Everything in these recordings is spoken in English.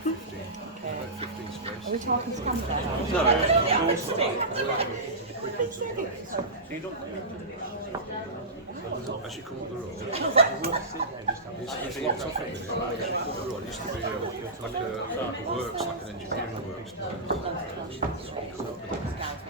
Are we talking scam there? So you don't come into as you come up the road, it's locked off a minute. As you come up the road, it used to be like a works, like an engineering works.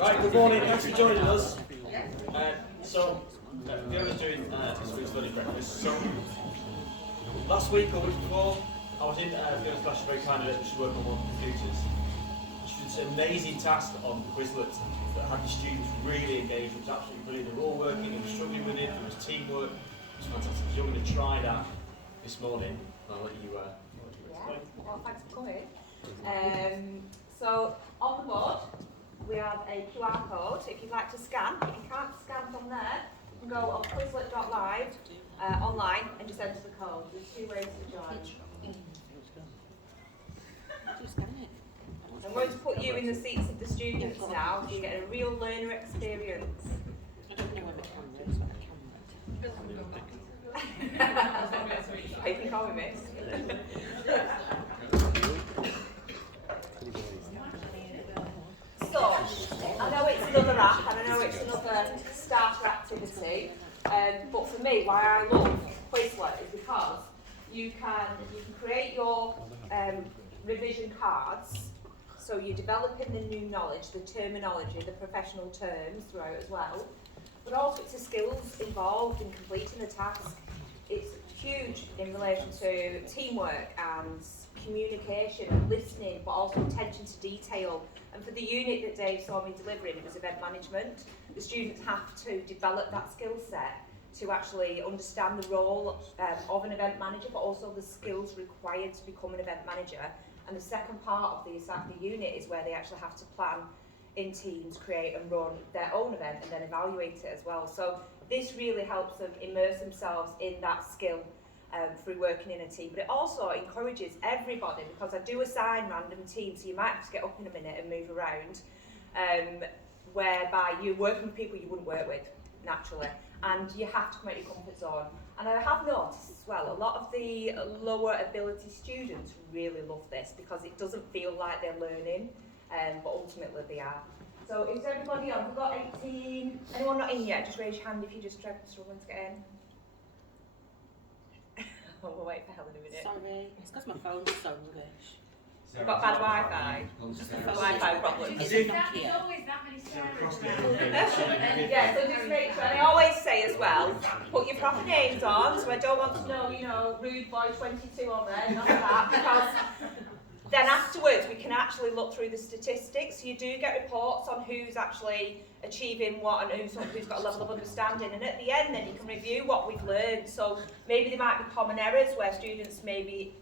Right, good morning, thanks for joining us. Fiona's doing this week's study breakfast. So, last week or week before, I was in Fiona's class, very kind of it, she worked on one of the computers. She did an amazing task on Quizlet that had the students really engaged. It was absolutely brilliant. They were all working, they were struggling with it, there was teamwork. It was fantastic. So, you're going to try that this morning. I'll let you explain. Well, thanks for coming. So, on the board, we have a QR code. If you'd like to scan, if you can't scan from there, you can go on quizlet.live online and just enter the code. There's 2 ways to join. I'm going to put you in the seats of the students now, so you get a real learner experience. I don't know where the camera is, but I can. I think I'll be missed. So, I know it's another app and I know it's another starter activity, but for me, why I love Quizlet is because you can create your revision cards, so you're developing the new knowledge, the terminology, the professional terms throughout as well, but also it's the skills involved in completing the task. It's huge in relation to teamwork and communication and listening, but also attention to detail. And for the unit that Dave saw me delivering, it was event management. The students have to develop that skill set to actually understand the role of an event manager, but also the skills required to become an event manager. And the second part of the unit is where they actually have to plan in teams, create and run their own event and then evaluate it as well. So this really helps them immerse themselves in that skill through working in a team. But it also encourages everybody, because I do assign random teams, so you might have to get up in a minute and move around, whereby you're working with people you wouldn't work with naturally, and you have to come out your comfort zone. And I have noticed as well, a lot of the lower ability students really love this because it doesn't feel like they're learning, but ultimately they are. So is everybody on? We've got 18. Anyone not in yet? Just raise your hand if you just struggling to get in. We'll wait for Helen a minute. Sorry, it's because my phone's so rubbish. We've got bad Wi-Fi. Wi-Fi problems. Is it Nokia? Yeah, so just make sure, and I always say as well, put your proper names on, so I don't want to know, rude boy 22 on there, none of that, because then afterwards we can actually look through the statistics. You do get reports on who's actually achieving what and who's got a level of understanding, and at the end then you can review what we've learned. So maybe there might be common errors where students may be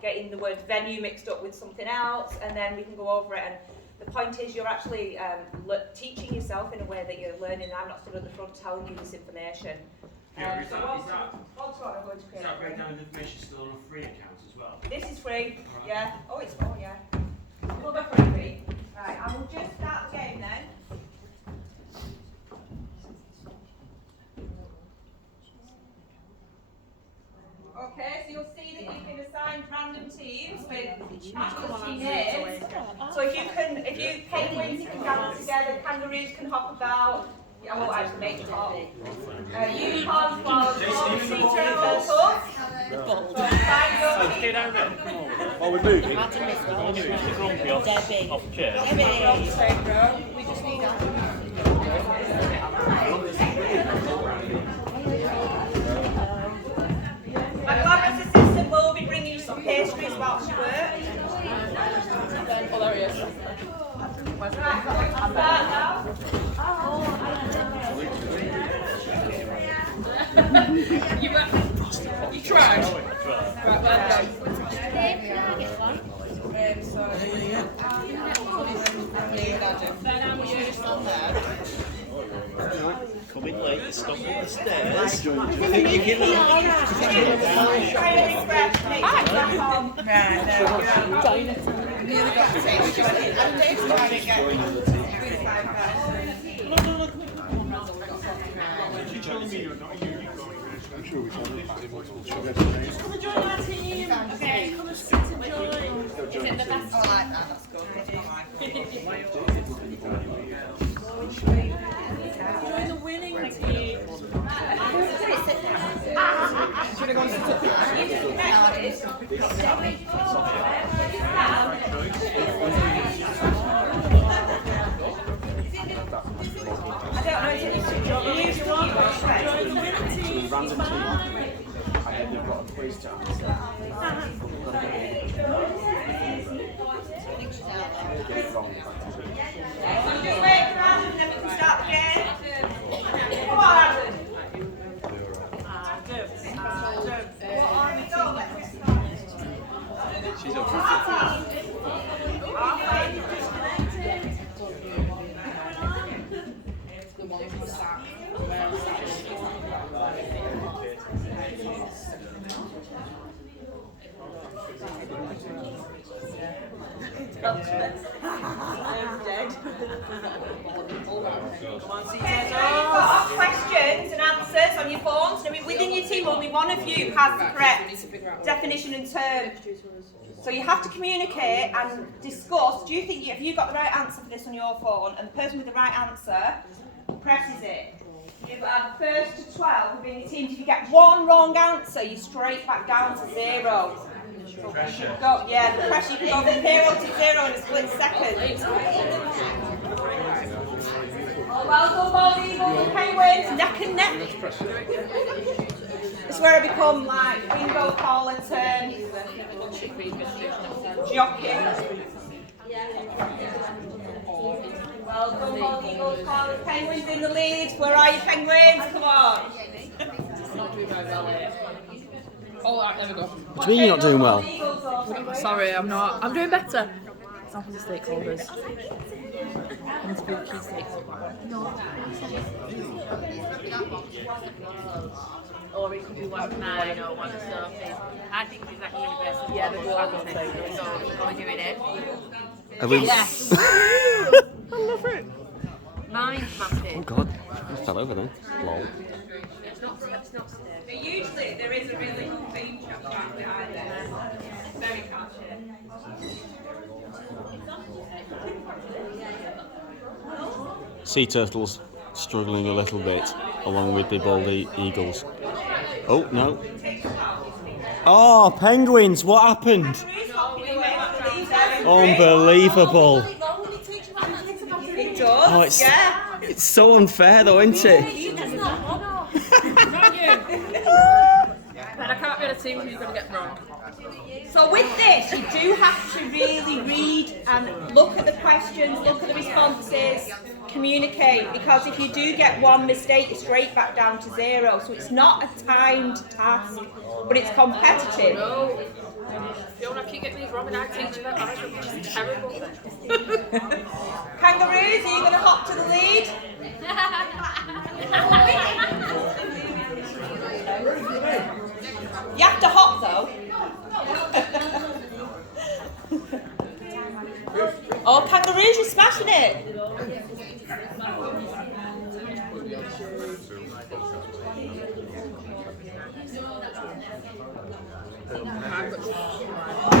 getting the word venue mixed up with something else, and then we can go over it. And the point is you're actually teaching yourself in a way that you're learning. I'm not stood at the front telling you this information. Yeah, is that breakdown of information still on a free account as well? This is free, yeah. Oh, it's full, yeah. We'll go for free. Right, I will just start the game then. Okay, so you'll see that you've been assigned random teams with capital T names. So if you penguins can gather together, kangaroos can hop about. I won't actually make it hop. Unicorns, flowers, sea turtles. Oh, we're moving. Debbie. Off chair. We just need that. My glamorous assistant will be bringing you some pastries whilst you work. Oh, there he is. Right, start now. You tried? Right, well done. Coming late, stopping the stairs. Try and refresh, make sure you're back on. Right, there we go. Nearly got to take it. I'm trying to get You're telling me you're not a unicorn. I'm sure we can. Come and join our team. Okay, come and sit and join. Random team, and then you've got a quiz to answer. Get it wrong. Just wait for Adam and then we can start again. Come on, Adam. She's okay. I'm dead. Okay, so you've got questions and answers on your phones. Now, within your team, only one of you has the correct definition and term. So you have to communicate and discuss. Do you think, have you got the right answer for this on your phone? And the person with the right answer presses it. You've got the first to 12 within your team. If you get one wrong answer, you're straight back down to 0. Pressure. Go, yeah, the pressure. You can go from 0 to 0 in a split second. Oh, well done, Bald Eagles and Penguins. Neck and neck. It's where I become like bingo caller turn. Jockey. Well done, Bald Eagles, Carlos. Penguins in the lead. Where are you, Penguins? Come on. Not doing very well here. Oh, right, there we go. What do you mean you're not doing well? Sorry, I'm not. I'm doing better. Examples of stakeholders. And to be key stakeholders. Or it could be 1 to 9 or 1 to something. I think it's like university. Yeah, the global thing. So are we doing it? Are we... Yes. I love it. Mine's massive. Oh God, I fell over then. Lol. It's not stiff. But usually there is a really good theme track behind it. Very catchy. Sea turtles struggling a little bit along with the bald eagles. Oh no. Oh, penguins, what happened? Unbelievable. It does, Oh, it's, yeah. it's so unfair though, isn't it? Not you. But I can't be on a team where you're going to get wrong. So with this, you do have to really read and look at the questions, look at the responses, communicate, because if you do get one mistake, you're straight back down to 0. So it's not a timed task, but it's competitive. No. Fiona, I keep getting these wrong and I teach you that management, which is terrible. Kangaroos, are you going to hop to the lead? You have to hop though. Oh, kangaroos, you're smashing it.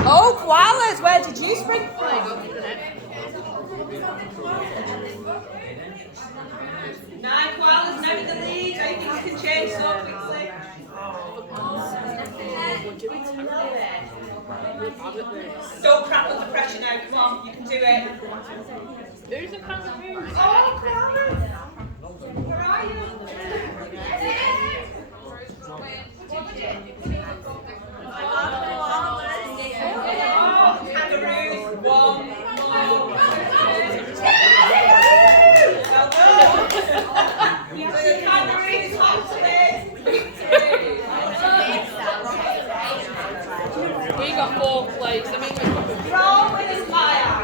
Oh, koalas, where did you spring from? 9 koalas now in the lead. I think you can change so quickly. Don't crack under pressure now, come on, you can do it. Who's a kangaroo? Oh, koalas! Where are you? Oh, kangaroos, 1 more. Well done. So the kangaroos hop to this. We got 4 plays. I mean, Roll with his fire.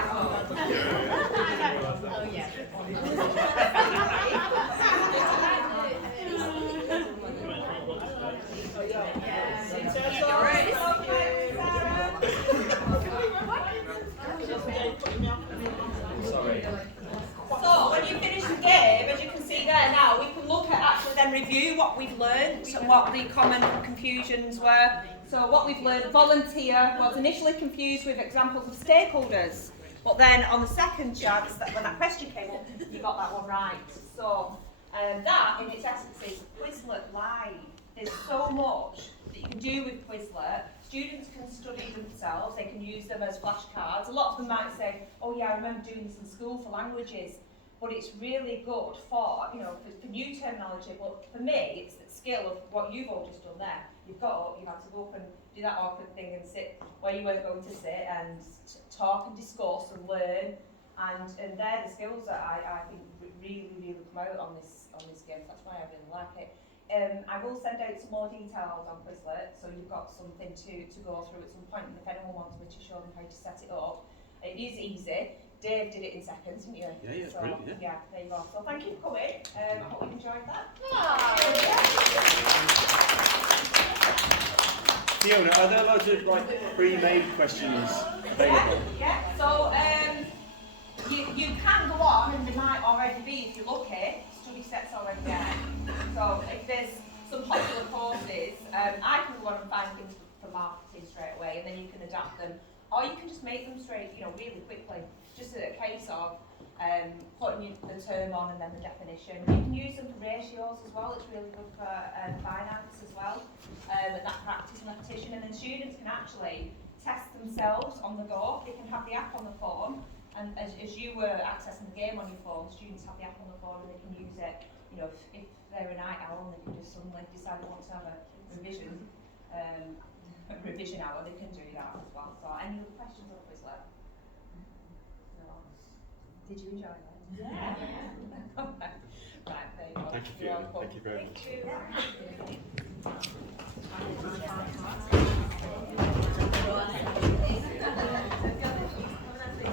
So when you finish the game, as you can see there now, we can look at actually then review what we've learned and what the common confusions were. So what we've learned, volunteer was initially confused with examples of stakeholders, but then on the second chance, that when that question came up, you got that one right. So that, in its essence, is Quizlet Live. There's so much that you can do with Quizlet. students can study themselves, they can use them as flashcards. A lot of them might say, oh yeah, I remember doing this in school for languages, but it's really good for, you know, for new terminology. But for me, it's the skill of what you've all just done there. You've had to go up and do that awkward thing and sit where you weren't going to sit and talk and discuss and learn. And they're the skills that I think really come out on this game. That's why I really like it. I will send out some more details on Quizlet, so you've got something to go through at some point. And if anyone wants me to show them how to set it up, it is easy. Dave did it in seconds, didn't you? Yeah, so, brilliant, yeah. There you go. So thank you for coming. I hope you enjoyed that. Fiona, are there loads of like pre-made questions available? Yeah. So you can go on, and there might already be, if you're lucky, study sets already there. So if there's some popular courses, I can go on and find things for marketing straight away, and then you can adapt them, or you can just make them straight, you know, really quickly. Just a case of putting the term on and then the definition. You can use them for ratios as well. It's really good for finance as well, and that practice and repetition. And then students can actually test themselves on the go. They can have the app on the phone, and as you were accessing the game on your phone, students have the app on the phone and they can use it. You know, if they're a night owl and they can just suddenly decide they want to have a revision hour, they can do that as well. So any other questions on Quizlet? Did you enjoy that? Yeah. Right, there you go. Thank you, Fiona. Thank you very much. Thank you.